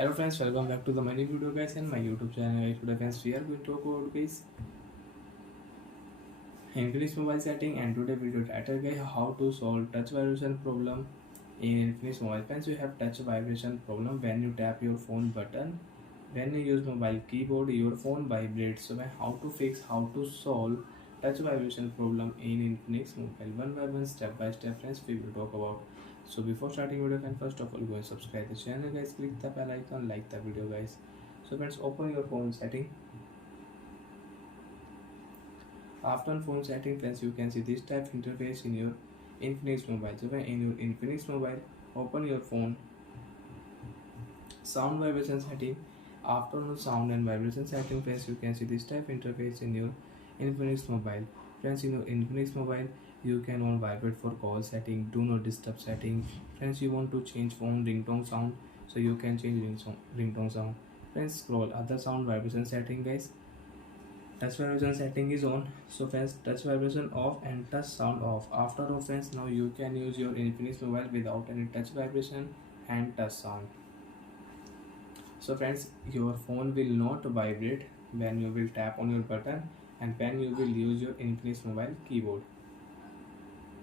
Hello friends, welcome back to the my new video guys and my YouTube channel. Today friends we are going to talk about guys Infinix mobile setting, and today video title guys how to solve touch vibration problem in Infinix mobile. Friends, you have touch vibration problem when you tap your phone button. When you use mobile keyboard, your phone vibrates. So how to fix, how to solve touch vibration problem in Infinix mobile, one by one, step by step friends we will talk about. So before starting video friends, first of all go and subscribe the channel guys, click the bell icon, like the video guys. So friends, open your phone setting. After phone setting friends, you can see this type interface in your Infinix mobile. So in your Infinix mobile, open your phone, sound vibration setting. After the sound and vibration setting friends, you can see this type interface in your Infinix mobile. Friends, in your Infinix mobile, you can on vibrate for call setting, do not disturb setting. Friends, you want to change phone ringtone sound, so you can change ringtone sound. Friends, scroll other sound vibration setting guys. Touch vibration setting is on, so friends, touch vibration off and touch sound off. After off friends, now you can use your Infinix mobile without any touch vibration and touch sound. So friends, your phone will not vibrate when you will tap on your button and when you will use your Infinix mobile keyboard.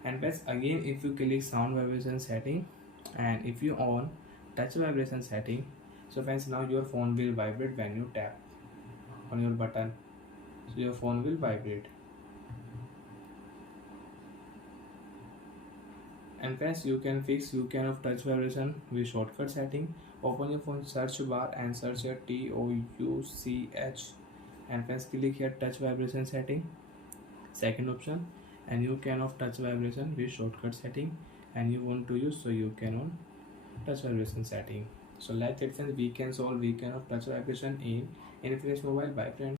And friends, again if you click sound vibration setting and if you on touch vibration setting, so friends, now your phone will vibrate when you tap on your button. So your phone will vibrate. And friends, you can fix of touch vibration with shortcut setting. Open your phone search bar and search here TOUCH, and friends click here touch vibration setting, second option, and you can off touch vibration with shortcut setting, and you want to use, so you can on touch vibration setting. So like that friends, we can solve of touch vibration in Infinix mobile. Bye friends.